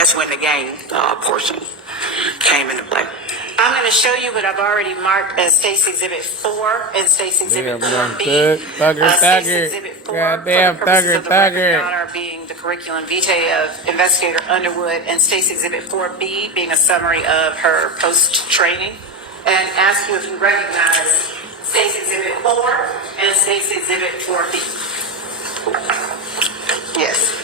That's when the gang portion came into play. I'm going to show you what I've already marked as State's Exhibit 4 and State's Exhibit 4B. State's Exhibit 4, for the purposes of the record, honor being the curriculum vitae of Investigator Underwood, and State's Exhibit 4B being a summary of her post-training. And ask you if you recognize State's Exhibit 4 and State's Exhibit 4B. Yes.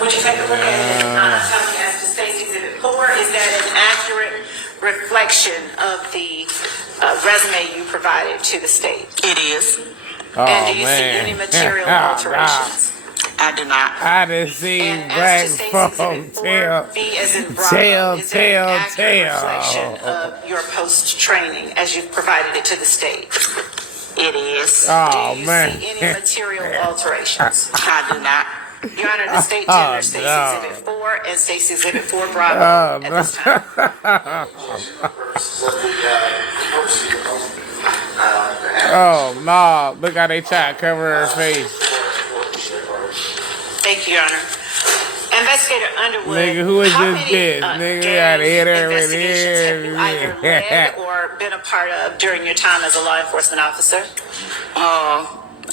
Would you take a look at it? Tell me as to State's Exhibit 4, is that an accurate reflection of the resume you provided to the state? It is. And do you see any material alterations? I do not. I done seen black folks tail, B as in Bravo, is there an accurate reflection of your post-training as you've provided it to the state? It is. Do you see any material alterations? I do not. Your Honor, the state tender State's Exhibit 4 and State's Exhibit 4 Bravo at this time. Oh, no. Look how they try to cover her face. Thank you, Your Honor. Investigator Underwood, Nigga, who is how this many bitch? Nigga, gotta hit her with investigations have you either it. led or been a part of during your time as a law enforcement officer?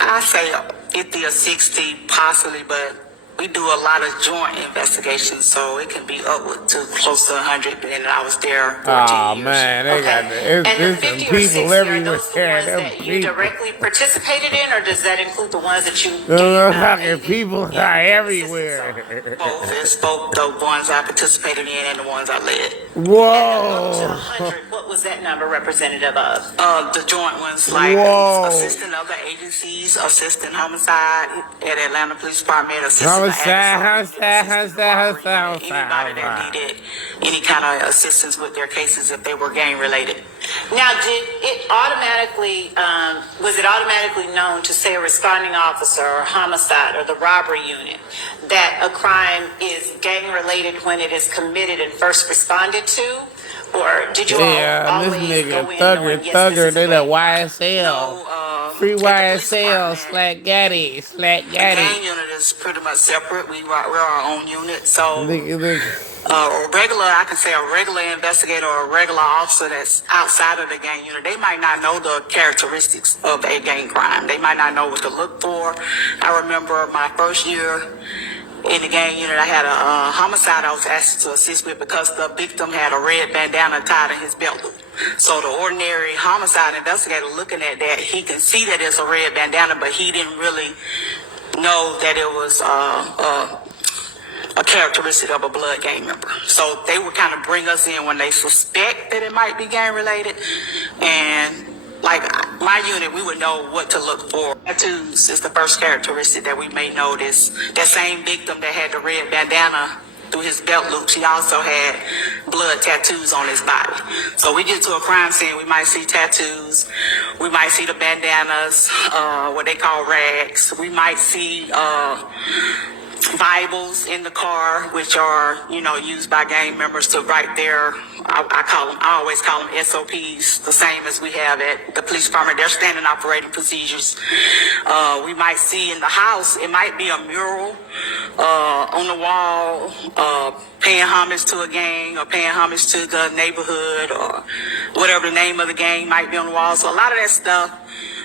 I say 50 or 60 possibly, but we do a lot of joint investigations, so it can be upward to close to 100, and I was there 14 years. Man, they got And the 50 or 60, people are everywhere. those the ones that you directly participated in, or does that include the ones that you fucking people are everywhere. Both. It's both the ones I participated in and the ones I led. Whoa. Up to 100, what was that number representative of? The joint ones, like assistant other agencies, assistant homicide at Atlanta Police Department, assistant Homicide. anybody that needed any kind of assistance with their cases if they were gang related. Now, did it automatically, was it automatically known to, say, a responding officer or homicide or the robbery unit that a crime is gang related when it is committed and first responded to? Or did you always this go nigga in Thugger, they the YSL. No, Free YSL, slack gaddy. The gang unit is pretty much separate. We're our own unit. So regular, I can say a regular investigator or a regular officer that's outside of the gang unit, they might not know the characteristics of a gang crime. They might not know what to look for. I remember my first year in the gang unit, I had a homicide I was asked to assist with because the victim had a red bandana tied in his belt loop. So the ordinary homicide investigator looking at that, he can see that it's a red bandana, but he didn't really know that it was a characteristic of a blood gang member. So they would kind of bring us in when they suspect that it might be gang related, and like my unit, we would know what to look for. Tattoos is the first characteristic that we may notice. That same victim that had the red bandana through his belt loops, he also had blood tattoos on his body. So we get to a crime scene, we might see tattoos, we might see the bandanas, what they call rags. We might see Bibles in the car, which are, used by gang members to write their, I always call them SOPs, the same as we have at the police department, their standard operating procedures. We might see in the house, it might be a mural on the wall, paying homage to a gang or paying homage to the neighborhood or whatever the name of the gang might be on the wall. So a lot of that stuff,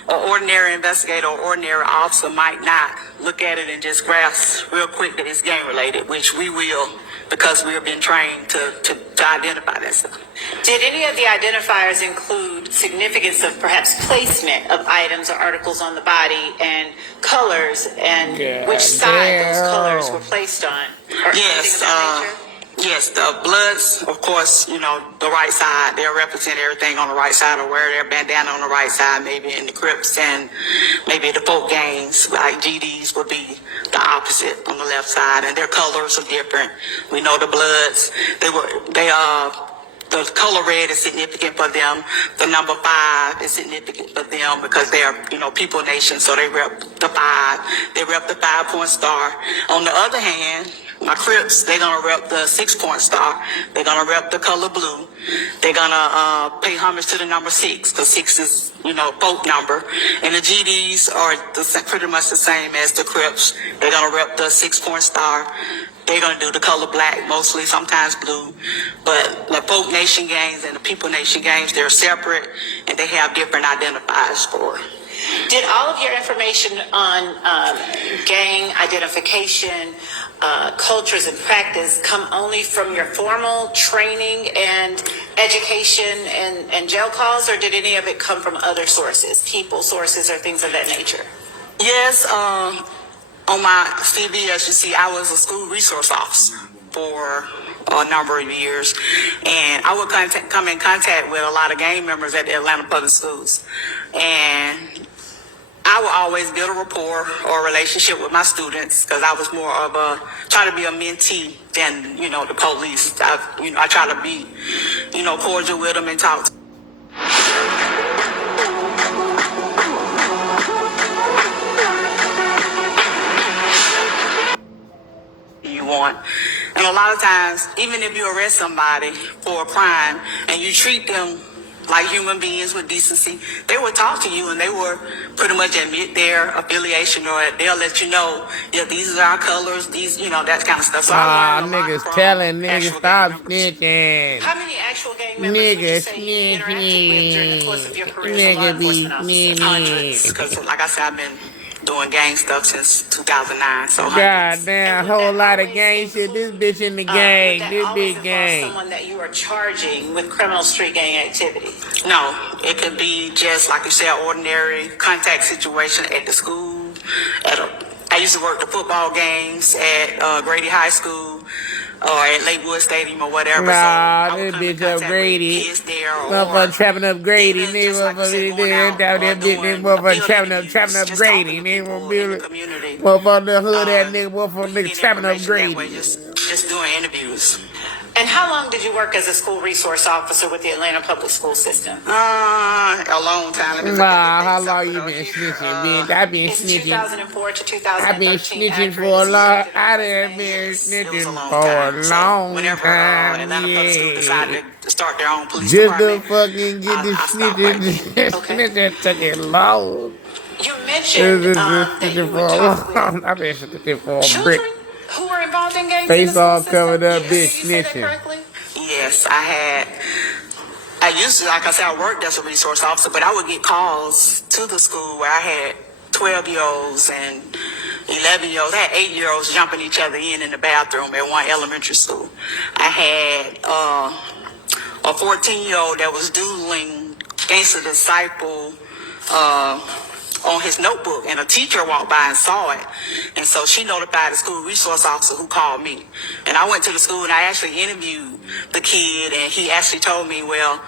an ordinary investigator or ordinary officer might not look at it and just grasp real quick that it's gang related, which we will because we have been trained to identify that stuff. Did any of the identifiers include significance of perhaps placement of items or articles on the body and colors and which side those colors were placed on? Or anything of that nature? Yes, the Bloods, of course, the right side, they'll represent everything on the right side or wear their bandana on the right side, maybe in the Crips and maybe the folk gangs, like GDs would be the opposite on the left side, and their colors are different. We know the Bloods, the color red is significant for them. The number 5 is significant for them because they are, people nation, so they rep the 5. They rep the 5-point star. On the other hand, my Crips, they're going to rep the 6-point star. They're going to rep the color blue. They're going to pay homage to the number 6 because 6 is, folk number. And the GDs are pretty much the same as the Crips. They're going to rep the 6-point star. they're going to do the color black, mostly, sometimes blue. But the Folk Nation games and the People Nation games, they're separate, and they have different identifiers for it. Did all of your information on gang identification, cultures, and practice come only from your formal training and education and jail calls, or did any of it come from other sources, people sources, or things of that nature? Yes, on my CV, as you see, I was a school resource officer for a number of years, and I would come in contact with a lot of gang members at the Atlanta Public Schools, and I would always build a rapport or a relationship with my students because I was more of trying to be a mentee than, the police. I try to be, cordial with them and talk to them. You want. And a lot of times, even if you arrest somebody for a crime and you treat them like human beings with decency, they will talk to you and they will pretty much admit their affiliation, or they'll let you know, yeah, these are our colors, these, that kind of stuff. So I learned a lot niggas from telling niggas actual stop gang members. snitching. How many actual gang members would you say you interacted with during the course of your career as a law enforcement officer? Hundreds, because like I said, I've been doing gang stuff since 2009, so God damn, whole lot of gang shit. This bitch in the gang, this big gang. Someone that you are charging with criminal street gang activity? No, it could be just like you said, ordinary contact situation at the school. I used to work the football games at Grady High School or at Lakewood Stadium or whatever. Nah, so this bitch up Grady. Motherfucker trapping up Grady. Nigga, motherfucker trapping up Grady. Nigga, motherfucker the hood that nigga trapping up Grady. Just doing interviews. And how long did you work as a school resource officer with the Atlanta Public School System? A long time. How long you been snitching, bitch? I been snitching. 2004 to 2013. I been snitching for a long. I done been snitching for a long time. Atlanta Public School decided to start their own police just department. to fucking get the snitching. Snitching took it long. You mentioned that you would talk with I've been snitching for a children brick. who were involved in gangs. Face all covered up, Yes, bitch, did you say that snitching. correctly? Yes, I used to, like I said, I worked as a resource officer, but I would get calls to the school where I had 12-year-olds and 11-year-olds. I had 8-year-olds jumping each other in the bathroom at one elementary school. I had a 14-year-old that was doodling Gangster Disciple on his notebook, and a teacher walked by and saw it, and so she notified the school resource officer, who called me. And I went to the school and I actually interviewed the kid, and he actually told me, well,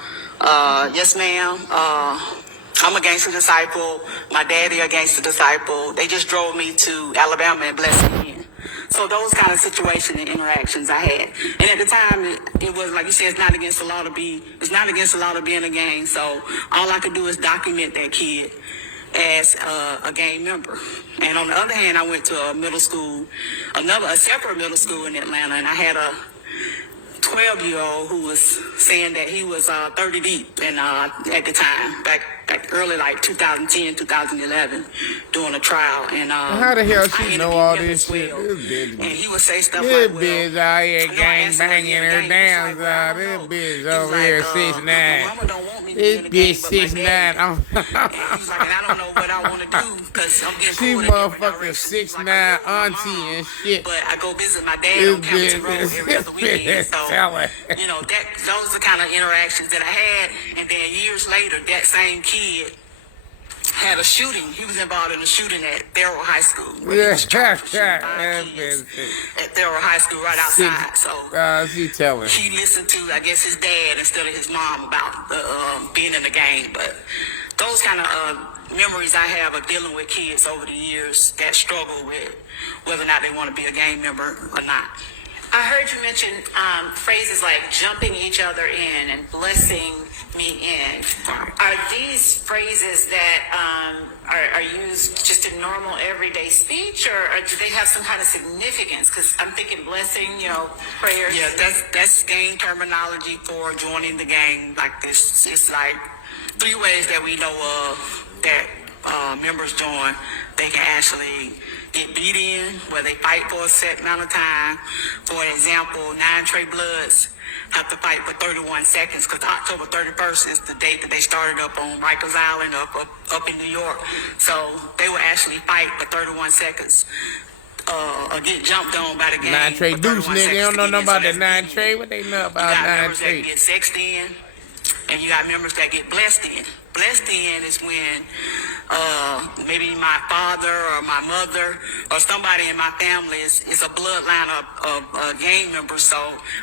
yes ma'am, I'm a gangster disciple, my daddy a gangster disciple, they just drove me to Alabama and blessed me in. So those kind of situations and interactions I had. And at the time, it was like you said, it's not against the law to be in a gang. So all I could do is document that kid as a gang member. And on the other hand, I went to a separate middle school in Atlanta, and I had a 12-year-old who was saying that he was 30 deep, and at the time, back early like 2010, 2011, doing a trial. And how the hell she know all this shit? Well. And he would say stuff this like, well, bitch out here gang banging her damn side. This bitch over here 6'9". This bitch 6'9". He's like, and I don't know what I want to do because I'm getting She pulled in different motherfucking directions. 6'9" Like, auntie and shit. But I go visit my dad on Campbellton Road every other weekend. So, those are the kind of interactions that I had. And then years later, that same kid had a shooting. He was involved in a shooting at Thurl High School. He was charged with shooting 5 kids at Thurl High School right outside. So she telling. he listened to, I guess, his dad instead of his mom about being in the gang. But those kind of memories I have of dealing with kids over the years that struggle with whether or not they want to be a gang member or not. I heard you mention phrases like jumping each other in and blessing me in. Are these phrases that are used just in normal everyday speech, or do they have some kind of significance? Because I'm thinking blessing, prayers. Yeah, that's gang terminology for joining the gang like this. It's like 3 ways that we know of that members join. They can actually get beat in, where they fight for a set amount of time. For example, 9 Trey Bloods have to fight for 31 seconds because October 31st is the date that they started up on Rikers Island up in New York. So they will actually fight for 31 seconds. Or get jumped on by the game. 9 Trey Deuce, nigga. They don't know nothing about the 9 Trey. What they know about 9 Trey? You got members that get sexed in, and you got members that get blessed in. Blessed in is when maybe my father or my mother or somebody in my family is a bloodline of gang members, so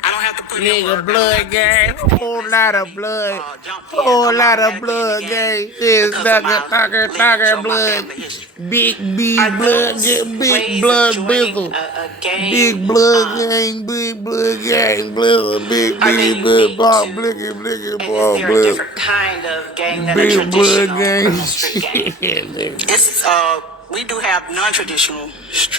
I don't have to put in Nigga, work. blood gang. Whole lot of blood. Whole lot of blood gang. This thugger blood. Big B blood, big blood bizzle. Big blood gang, big blood gang, blood, big blood, blicky, ball, Is there a blood. different kind of gang than a Big blood traditional gang. street gang? It's we do have non-traditional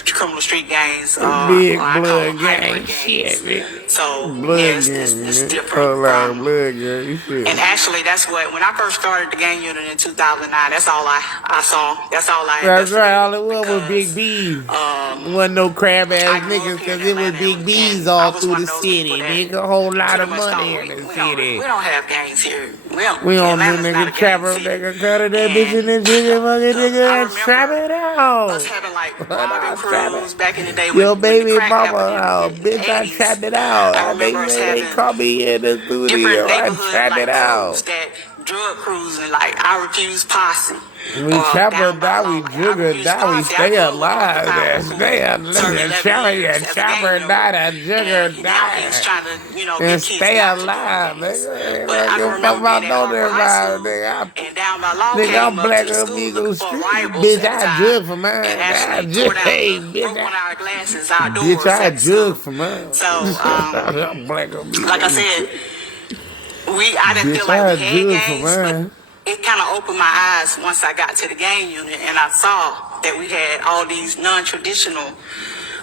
criminal street gangs. Big or I call blood them hybrid gang. gangs. Shit, man. So Blood yes, gang, it's man. different. Whole lot of from- blood gang. Shit. And actually, that's what when I first started the gang unit in 2009. That's all I saw. That's all I. That's right. All it was because, Big B's. Wasn't no crab I ass grew up niggas here because in it was Atlanta, Big B's and I all was through one the of those city. people that Nigga, a whole lot pretty of much money thought in the we city. don't have gangs here. We on the Atlanta's not nigga a gang trapper, city. nigga cut it, that bitch in the And, jigger, fucking I nigga, remember trap it us out. having like What I robbing trap crews it? back in the day. Yo, when baby the crack mama, happened in the bitch, I 80s. trapped it out. I They remember us they having call me in the studio. different I neighborhood trapped like it crews out. that drug crews and like I refuse posse. We trap or down by die, we law, like, drug I or refuse die, we posse. I stay grew up with alive. Power Man. Crew, Stay served alive. 11 Trapper, years yeah, as a trapper, gang member. die, that jigger, And now he's die. trying to, And get kids stay not to alive, drug gangs. nigga. But I Give can a fuck remember about being no at Harvard High everybody, School, nigga. and down by law Nigga, came I'm up black to the school amigo looking for street. rivals Bitch, at the I time, jug for mine. and I actually jug, tore down hey, broke bitch, one of our glasses outdoors bitch, I at school. jug for mine. So, I'm black amigo. like I said, I didn't feel Bitch, I like we jug had for gangs, but mine. it kind of opened my eyes once I got to the gang unit and I saw that we had all these non-traditional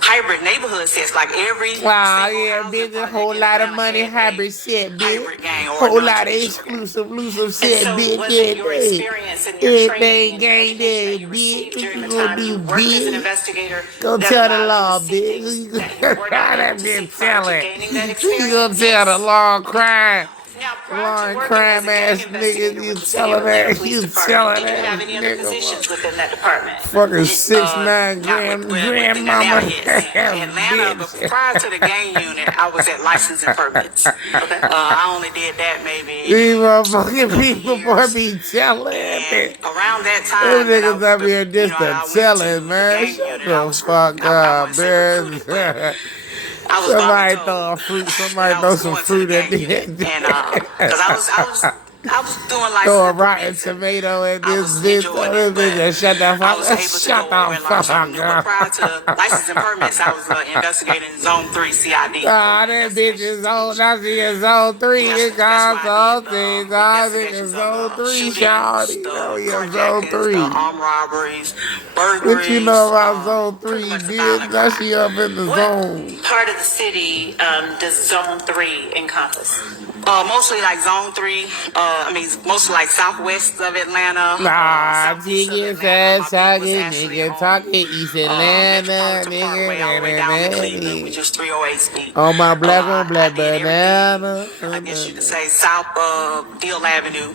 hybrid neighborhood sets, like every Wow, single yeah, housing bitch, a project whole in lot of Atlanta money, had a hybrid shit, hybrid bitch. gang or a Whole lot of non-traditional gang. exclusive And shit, so bitch. was Yeah, it your hey. experience and your training Everything and gang education there, that you bitch. received What during you the gonna time you do, worked as an bitch? investigator Go that tell the allowed law, you to see bitch. things that you were not That able to see bitch prior tell to it. gaining that You experience? gonna tell the law crime. Now, prior Law to and working as crime a gang ass niggas, investigator you with the City of telling Atlanta that, Police you Department, telling did you have that any other nigga. positions within that department? Fucking 6'9" Not with grandmama. Atlanta, yes. Atlanta, Bitch. prior to the gang unit, I was at licensing permits. I only did that maybe These motherfucking people boy years. be telling And it. around that Them time, that niggas up here just I a went to telling, the man. gang Shut unit, I the was fuck I up, wouldn't say recruited, man. but I was Somebody voluntold. throw a fruit. And Somebody I throw was some going to fruit the at gang the unit, end. and because I was doing Throw a licensing rotten permits, and tomato at I this was bitch. enjoying This it, bitch but shut the I fuck was up. able to Shut go over the and learn something new. But fuck prior up. to licensing permits, I was investigating Zone 3 CID. Ah, that bitch is on. Now she is on 3. It got That's so why I things. did I think investigations it's of on 3, shootings, shawty. the Oh, yeah, zone carjackings, the 3. armed robberies, What you know about burglaries, zone 3, pretty much the bitch? violent Now crime. she up in the zone. What part of the city does Zone 3 encompass? Mostly like Zone 3, mostly like southwest of Atlanta. Nah, southeast of niggas Atlanta. ass My beat was talking, actually nigga on, talking East Atlanta, Metropolitan Parkway all the way down to Cleveland, which nigga. is 308 speed. On my black on black I did banana. everything, I guess you could say, south of Deal Avenue.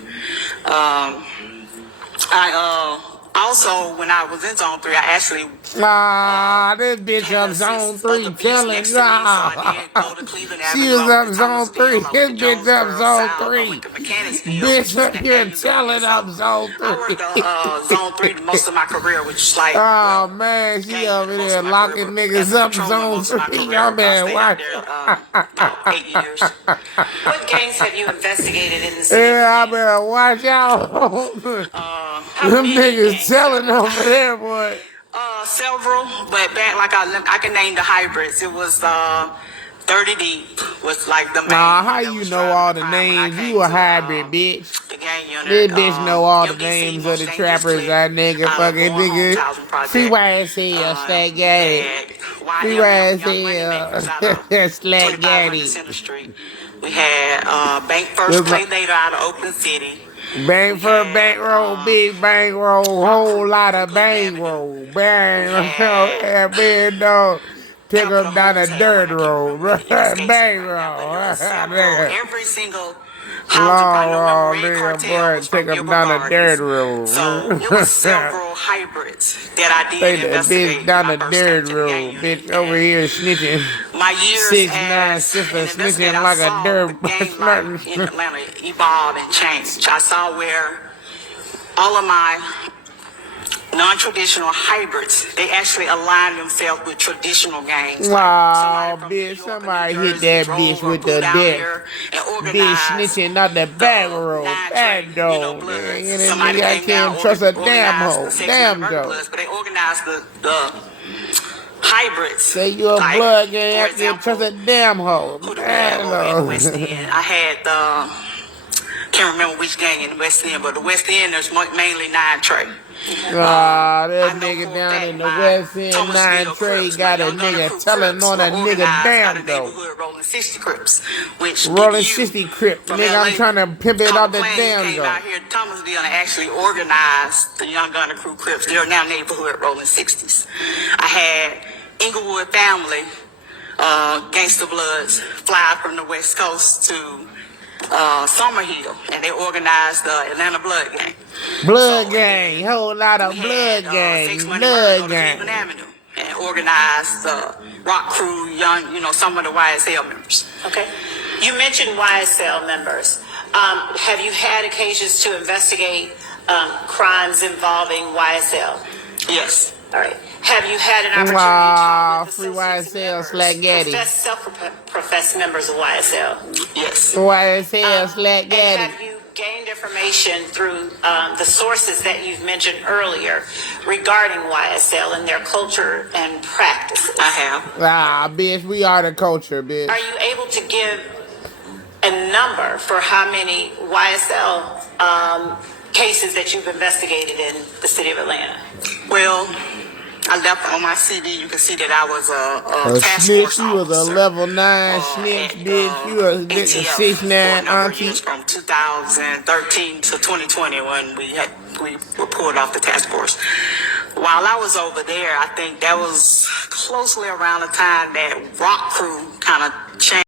I also, when I was in Zone 3, I actually Ah, this bitch had up an zone assist 3 of the beach telling next to me, so I nah. did go to Cleveland She Avenue. was I up went to zone 3. Thomasville, I This went to bitch up Jonesboro zone South, I 3. went to Mechanicsville, Bitch up which is here in telling up so zone I worked 3. Zone 3 most of my career, which is like, Oh man, she over there locking niggas up zone 3. Y'all better watch. about 8 years. What gangs have you investigated in the city? Yeah, I better watch out. How Them many niggas gangs telling have you over there, boy. Several, but back like I can name the hybrids. It was 30 deep was like the main. Nah, how that you was know driving all the the crime when I names? came You a to, hybrid, bitch. the gang unit. This bitch know all the MDC, names of most the dangerous trappers, clique, that nigga, out of fucking Going Home nigga. Housing Project. Free YSL, Stack Gaddy. Free YSL, Slack Gaddy. Center Street. We had Bank First Play Later out of Oakland City. Bang for bankroll, big bankroll, whole lot of bankroll, bankroll, yeah, big dog. Take them down the dirt road, bankroll, nigga. Every single Long roll, nigga, boy, take them down the dirt road. So it was several hybrids that I did Take that investigate bitch down when the I first dirt came to the road, gang unit. bitch, over here snitching. My years 6'9" as sister an investigator, snitching like I a saw dirt the gang slurping. life in Atlanta evolve and change. I saw where all of my non-traditional hybrids, they actually align themselves with traditional gangs. Wow, Like bitch, somebody somebody from New hit Jersey that drove bitch or with flew the down death. here and Bitch organized snitching out the back road, back door. bloods. Nigga, Somebody I came down, can't trust a damn organized hoe, the sex damn murder Joe. bloods, but they organized the hybrids. Say you a Like, blood gang, for I can't trust example, a damn hoe. who do we have over in the West End? I had can't remember which gang in the West End, but the West End there's mainly 9 Trey. Ah, I that know nigga for a down fact in the my West End, Thomasville 9 Trey Crips, got my a Young Gunner nigga Crew telling Crips on a were nigga organized out damn of though. neighborhood Rolling 60 Crips, which Rolling DBU 60 Crip, from nigga, I'm LA trying to pimp it out the Plane damn came though. out here to Thomasville and actually organized the Young Gunner Crew Crips. They're now neighborhood Rolling 60s. I had Inglewood Family, Gangsta Bloods, fly from the West Coast to Summerhill, and they organized the Atlanta Blood Gang. Blood So, gang, whole lot of we blood had gang, Six Money Murder blood go to Cleveland gang. Avenue and organized the Rock Crew, some of the YSL members. Okay. You mentioned YSL members. Have you had occasions to investigate crimes involving YSL? Yes. All right. Have you had an opportunity Wow, to talk with free associates YSL members, slack gaddy. self-professed members of YSL? Yes. YSL slack And gaddy. have you gained information through the sources that you've mentioned earlier regarding YSL and their culture and practices? I have. Ah, bitch, we are the culture, bitch. Are you able to give a number for how many YSL cases that you've investigated in the city of Atlanta? Well, I left on my CD. You can see that I was a task snitch, force you was a officer, level 9 snitch, bitch. You was a ATF 6'9" for a number of auntie. years from 2013 to 2020 when we were pulled off the task force. While I was over there, I think that was closely around the time that Rock Crew kind of changed.